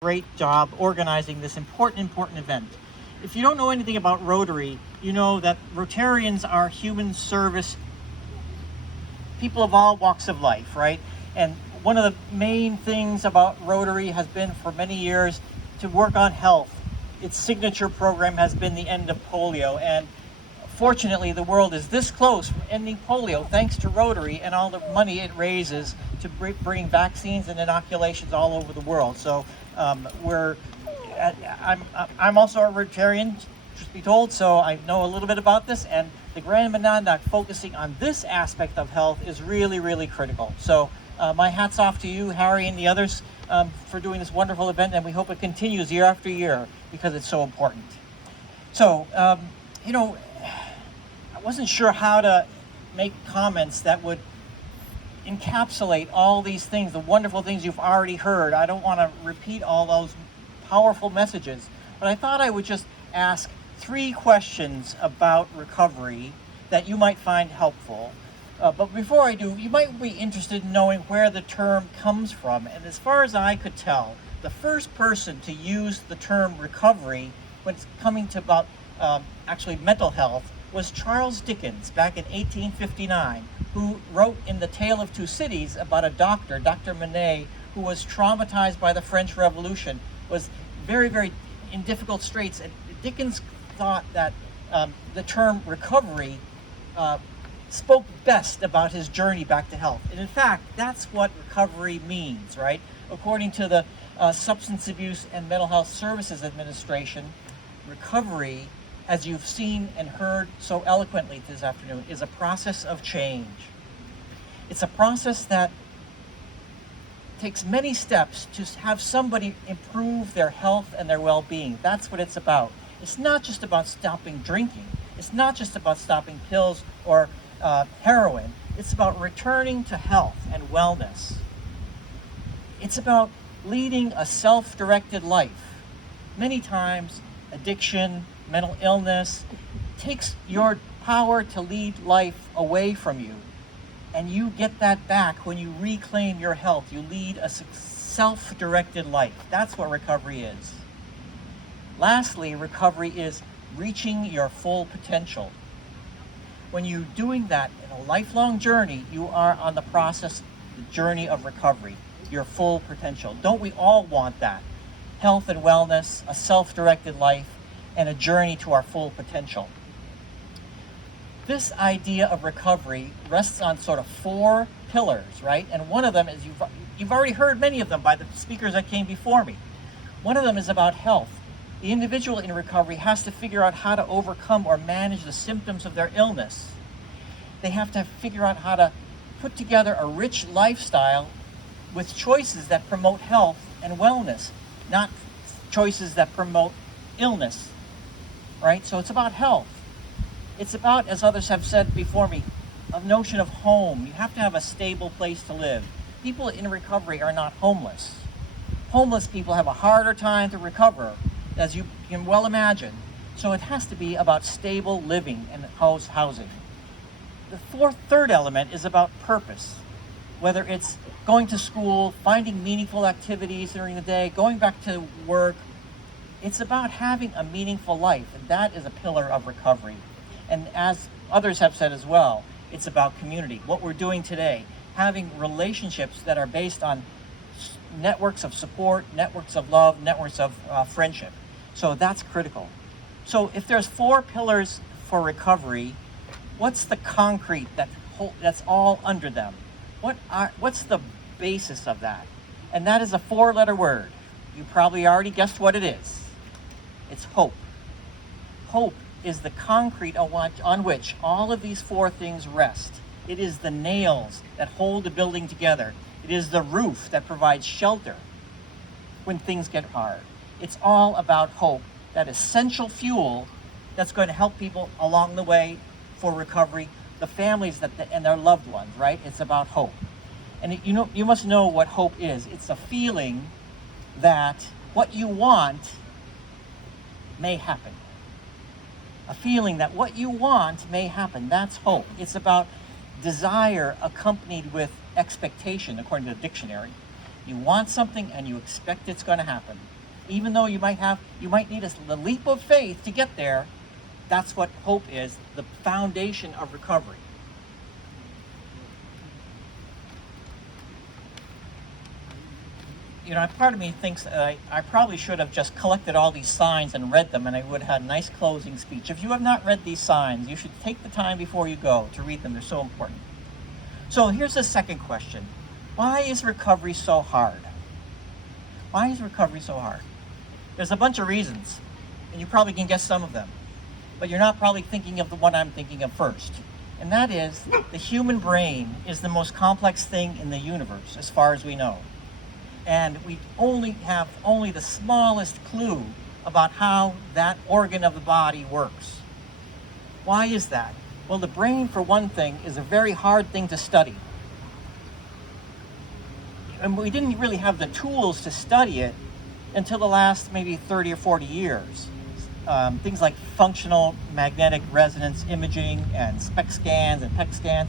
great job organizing this important event. If you don't know anything about Rotary, you know that Rotarians are human service people of all walks of life, right? And one of the main things about Rotary has been for many years to work on health. Its signature program has been the end of polio, and fortunately the world is this close from ending polio thanks to Rotary and all the money it raises to bring vaccines and inoculations all over the world. So I'm also a Rotarian, truth be told, so I know a little bit about this, and the Grand Monadnock focusing on this aspect of health is really, really critical. So my hat's off to you, Harry, and the others for doing this wonderful event, and we hope it continues year after year because it's so important. So, I wasn't sure how to make comments that would encapsulate all these things, the wonderful things you've already heard. I don't want to repeat all those powerful messages, but I thought I would just ask 3 questions about recovery that you might find helpful. But before I do, you might be interested in knowing where the term comes from. And as far as I could tell, the first person to use the term recovery when it's coming to about actually mental health was Charles Dickens back in 1859, who wrote in The Tale of Two Cities about a doctor, Dr. Manet, who was traumatized by the French Revolution, was very, very in difficult straits. And Dickens thought that the term recovery spoke best about his journey back to health. And in fact, that's what recovery means, right? According to the Substance Abuse and Mental Health Services Administration, recovery, as you've seen and heard so eloquently this afternoon, is a process of change. It's a process that takes many steps to have somebody improve their health and their well-being. That's what it's about. It's not just about stopping drinking. It's not just about stopping pills or heroin. It's about returning to health and wellness. It's about leading a self-directed life. Many times, addiction, mental illness takes your power to lead life away from you. And you get that back when you reclaim your health. You lead a self-directed life. That's what recovery is. Lastly, recovery is reaching your full potential. When you're doing that in a lifelong journey, you are on the journey of recovery, your full potential. Don't we all want that? Health and wellness, a self-directed life, and a journey to our full potential. This idea of recovery rests on sort of 4 pillars, right? And one of them is, you've already heard many of them by the speakers that came before me. One of them is about health. The individual in recovery has to figure out how to overcome or manage the symptoms of their illness. They have to figure out how to put together a rich lifestyle with choices that promote health and wellness, not choices that promote illness, right? So it's about health. It's about, as others have said before me, a notion of home. You have to have a stable place to live. People in recovery are not homeless. Homeless people have a harder time to recover, as you can well imagine. So it has to be about stable living and housing. The third element is about purpose. Whether it's going to school, finding meaningful activities during the day, going back to work, it's about having a meaningful life, and that is a pillar of recovery. And as others have said as well, it's about community. What we're doing today, having relationships that are based on networks of support, networks of love, networks of friendship. So that's critical. So if there's 4 pillars for recovery, what's the concrete that's all under them? What's the basis of that? And that is a 4-letter word. You probably already guessed what it is. It's hope. Hope is the concrete on which all of these 4 things rest. It is the nails that hold the building together. It is the roof that provides shelter when things get hard. It's all about hope, that essential fuel that's going to help people along the way for recovery, the families and their loved ones, right? It's about hope. And you must know what hope is. It's a feeling that what you want may happen. A feeling that what you want may happen. That's hope. It's about desire accompanied with expectation, according to the dictionary. You want something and you expect it's going to happen. Even though you might need a leap of faith to get there. That's what hope is, the foundation of recovery. You know, part of me thinks I probably should have just collected all these signs and read them, and I would have had a nice closing speech. If you have not read these signs, you should take the time before you go to read them. They're so important. So here's the second question. Why is recovery so hard? Why is recovery so hard? There's a bunch of reasons, and you probably can guess some of them. But you're not probably thinking of the one I'm thinking of first. And that is, the human brain is the most complex thing in the universe, as far as we know. And we only have the smallest clue about how that organ of the body works. Why is that? Well, the brain, for one thing, is a very hard thing to study. And we didn't really have the tools to study it until the last maybe 30 or 40 years. Things like functional magnetic resonance imaging and SPECT scans and PET scans.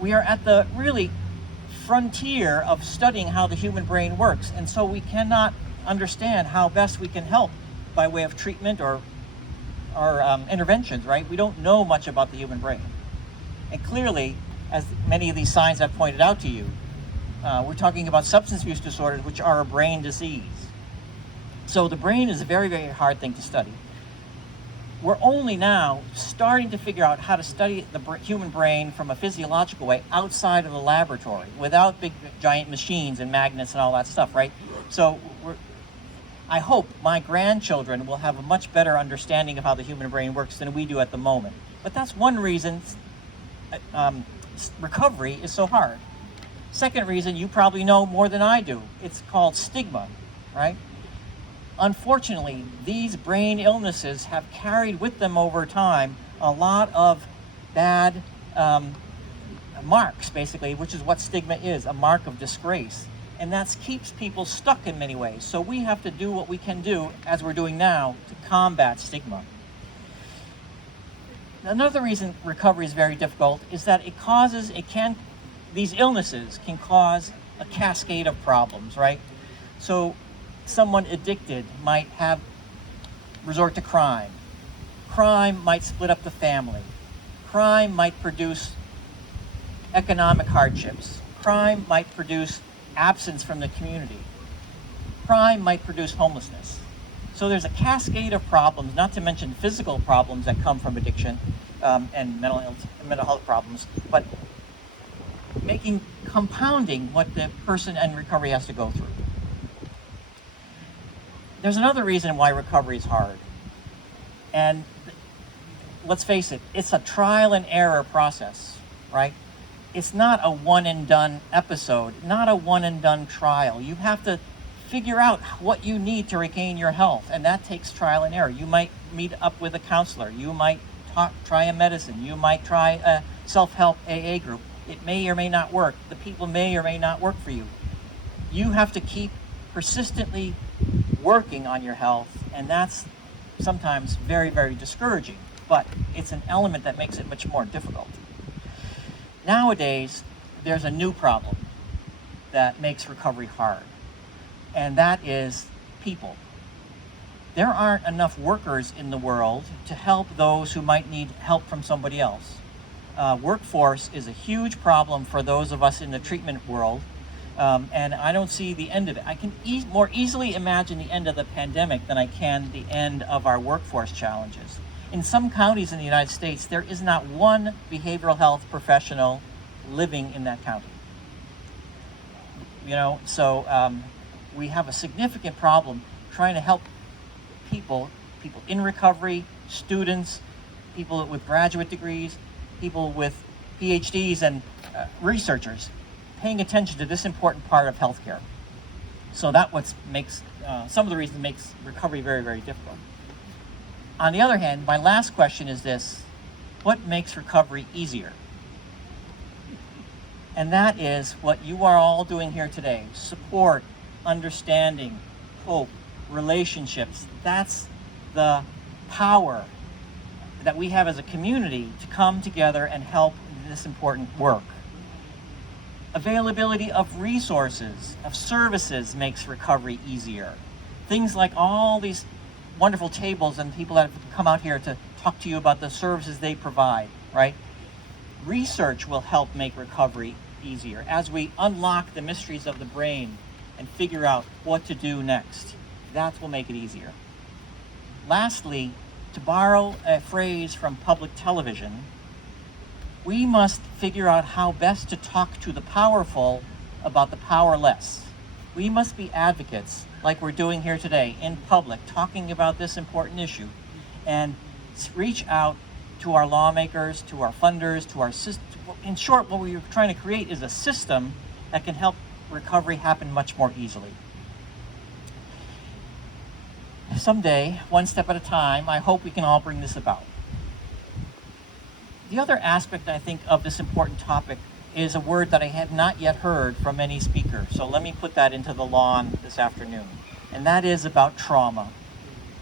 We are at the really frontier of studying how the human brain works, and so we cannot understand how best we can help by way of treatment or interventions, right? We don't know much about the human brain. And clearly, as many of these signs have pointed out to you, we're talking about substance use disorders, which are a brain disease. So the brain is a very, very hard thing to study. We're only now starting to figure out how to study the human brain from a physiological way outside of the laboratory, without big, giant machines and magnets and all that stuff, right? So I hope my grandchildren will have a much better understanding of how the human brain works than we do at the moment. But that's one reason recovery is so hard. Second reason, you probably know more than I do. It's called stigma, right? Unfortunately, these brain illnesses have carried with them over time a lot of bad marks, basically, which is what stigma is, a mark of disgrace. And that keeps people stuck in many ways. So we have to do what we can do, as we're doing now, to combat stigma. Another reason recovery is very difficult is that these illnesses can cause a cascade of problems, right? So someone addicted might resort to crime. Crime might split up the family. Crime might produce economic hardships. Crime might produce absence from the community. Crime might produce homelessness. So there's a cascade of problems, not to mention physical problems that come from addiction and mental health problems, but compounding what the person in recovery has to go through. There's another reason why recovery is hard. And let's face it, it's a trial and error process, right? It's not a one and done episode, not a one and done trial. You have to figure out what you need to regain your health, and that takes trial and error. You might meet up with a counselor. You might try a medicine. You might try a self-help AA group. It may or may not work. The people may or may not work for you. You have to keep persistently working on your health, and that's sometimes very, very discouraging, but it's an element that makes it much more difficult. Nowadays, there's a new problem that makes recovery hard, and that is people. There aren't enough workers in the world to help those who might need help from somebody else. Workforce is a huge problem for those of us in the treatment world, and I don't see the end of it. I can more easily imagine the end of the pandemic than I can the end of our workforce challenges. In some counties in the United States, there is not one behavioral health professional living in that county. So we have a significant problem trying to help people in recovery, students, people with graduate degrees, people with PhDs, and researchers paying attention to this important part of healthcare. So that makes some of the reasons makes recovery very, very difficult. On the other hand, my last question is this: what makes recovery easier? And that is what you are all doing here today: support, understanding, hope, relationships. That's the power that we have as a community to come together and help this important work. Availability of resources, of services makes recovery easier. Things like all these wonderful tables and people that have come out here to talk to you about the services they provide, right? Research will help make recovery easier as we unlock the mysteries of the brain and figure out what to do next. That will make it easier. Lastly, to borrow a phrase from public television, we must figure out how best to talk to the powerful about the powerless. We must be advocates, like we're doing here today, in public, talking about this important issue, and reach out to our lawmakers, to our funders, to our system. In short, what we're trying to create is a system that can help recovery happen much more easily. Someday, one step at a time, I hope we can all bring this about. The other aspect, I think, of this important topic is a word that I had not yet heard from any speaker. So let me put that into the lawn this afternoon. And that is about trauma.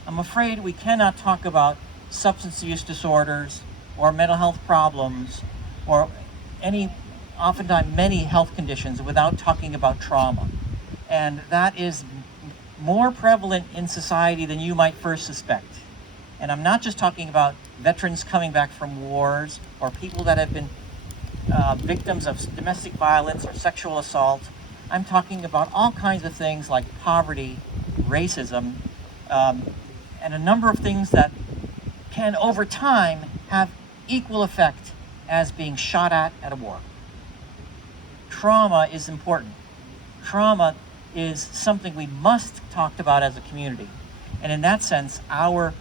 I'm afraid we cannot talk about substance use disorders or mental health problems or oftentimes many health conditions without talking about trauma. And that is more prevalent in society than you might first suspect. And I'm not just talking about veterans coming back from wars or people that have been victims of domestic violence or sexual assault. I'm talking about all kinds of things like poverty, racism, and a number of things that can over time have equal effect as being shot at a war. Trauma is important. Trauma is something we must talk about as a community. And in that sense, our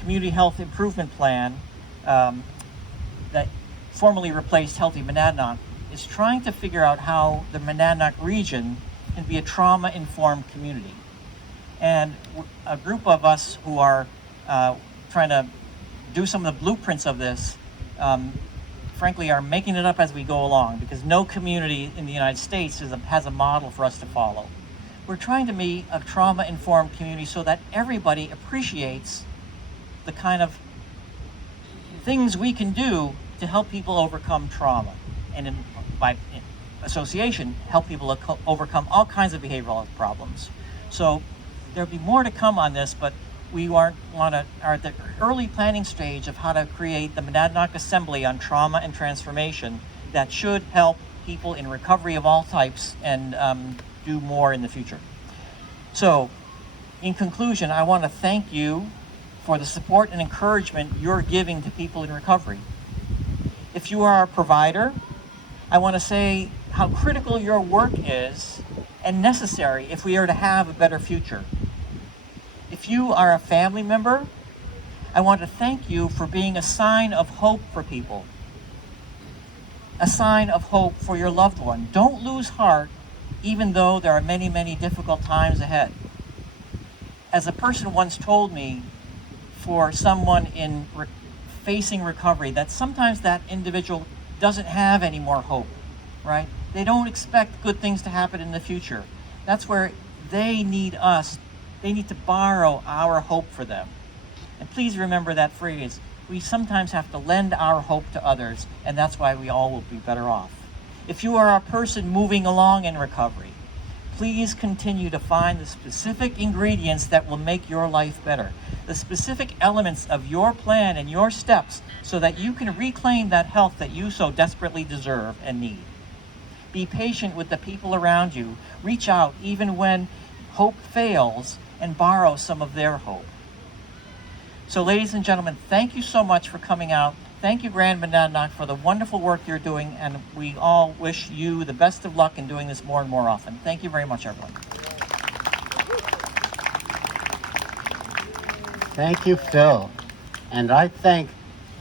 Community Health Improvement Plan that formerly replaced Healthy Monadnock is trying to figure out how the Monadnock region can be a trauma-informed community. And a group of us who are trying to do some of the blueprints of this, frankly, are making it up as we go along, because no community in the United States has a model for us to follow. We're trying to be a trauma-informed community so that everybody appreciates the kind of things we can do to help people overcome trauma, and by association, help people overcome all kinds of behavioral problems. So there'll be more to come on this, but we are at the early planning stage of how to create the Monadnock Assembly on Trauma and Transformation that should help people in recovery of all types and do more in the future. So, in conclusion, I want to thank you for the support and encouragement you're giving to people in recovery. If you are a provider, I want to say how critical your work is and necessary if we are to have a better future. If you are a family member, I want to thank you for being a sign of hope for people, a sign of hope for your loved one. Don't lose heart, even though there are many, many difficult times ahead. As a person once told me, for someone facing recovery, that sometimes that individual doesn't have any more hope, right? They don't expect good things to happen in the future. That's where they need us. They need to borrow our hope for them. And please remember that phrase. We sometimes have to lend our hope to others, and that's why we all will be better off. If you are a person moving along in recovery, please continue to find the specific ingredients that will make your life better, the specific elements of your plan and your steps so that you can reclaim that health that you so desperately deserve and need. Be patient with the people around you. Reach out even when hope fails and borrow some of their hope. So ladies and gentlemen, thank you so much for coming out. Thank you, Grand Monadnock, for the wonderful work you're doing, and we all wish you the best of luck in doing this more and more often. Thank you very much, everyone. Thank you, Phil. And I thank,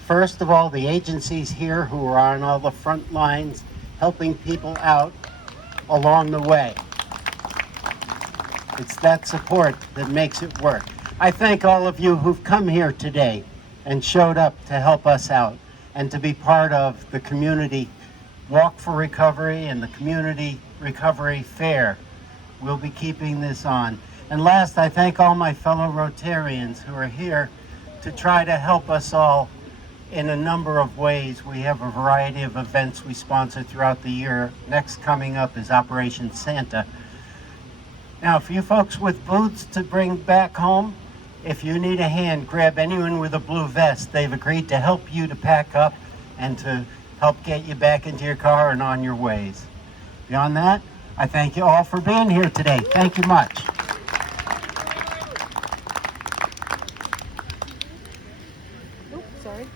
first of all, the agencies here who are on all the front lines helping people out along the way. It's that support that makes it work. I thank all of you who've come here today and showed up to help us out and to be part of the community Walk for Recovery and the Community Recovery Fair. We'll be keeping this on. And last, I thank all my fellow Rotarians who are here to try to help us all in a number of ways. We have a variety of events we sponsor throughout the year. Next coming up is Operation Santa. Now, for you folks with boots to bring back home, if you need a hand, grab anyone with a blue vest. They've agreed to help you to pack up and to help get you back into your car and on your ways. Beyond that, I thank you all for being here today. Thank you much. Oops, sorry.